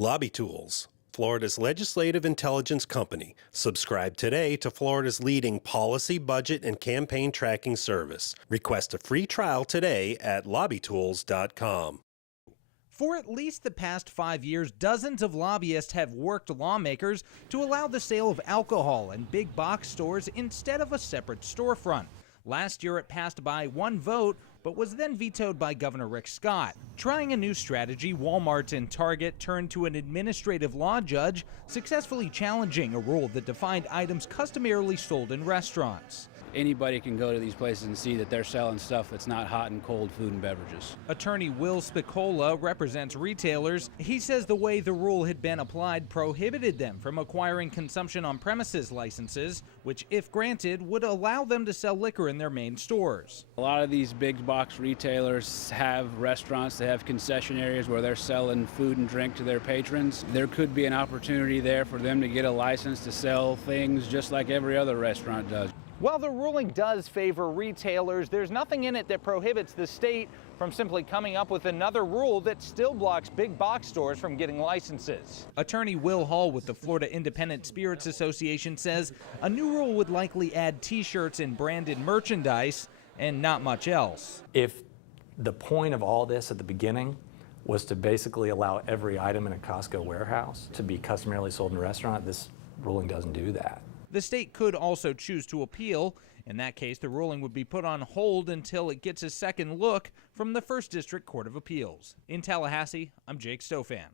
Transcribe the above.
Lobby Tools, Florida's legislative intelligence company. Subscribe today to Florida's leading policy, budget, and campaign tracking service. Request a free trial today at lobbytools.com. For at least the past 5 years, dozens of lobbyists have worked lawmakers to allow the sale of alcohol in big box stores instead of a separate storefront. Last year it passed by one vote, but was then vetoed by Governor Rick Scott. Trying a new strategy, Walmart and Target turned to an administrative law judge, successfully challenging a rule that defined items customarily sold in restaurants. Anybody can go to these places and see that they're selling stuff that's not hot and cold food and beverages. Attorney Will Spicola represents retailers. He says the way the rule had been applied prohibited them from acquiring consumption on premises licenses, which, if granted, would allow them to sell liquor in their main stores. A lot of these big box retailers have restaurants, they have concession areas where they're selling food and drink to their patrons. There could be an opportunity there for them to get a license to sell things just like every other restaurant does. While the ruling does favor retailers, there's nothing in it that prohibits the state from simply coming up with another rule that still blocks big box stores from getting licenses. Attorney Will Hall with the Florida Independent Spirits Association says a new rule would likely add T-shirts and branded merchandise and not much else. If the point of all this at the beginning was to basically allow every item in a Costco warehouse to be customarily sold in a restaurant, this ruling doesn't do that. The state could also choose to appeal. In that case, the ruling would be put on hold until it gets a second look from the First District Court of Appeals. In Tallahassee, I'm Jake Stofan.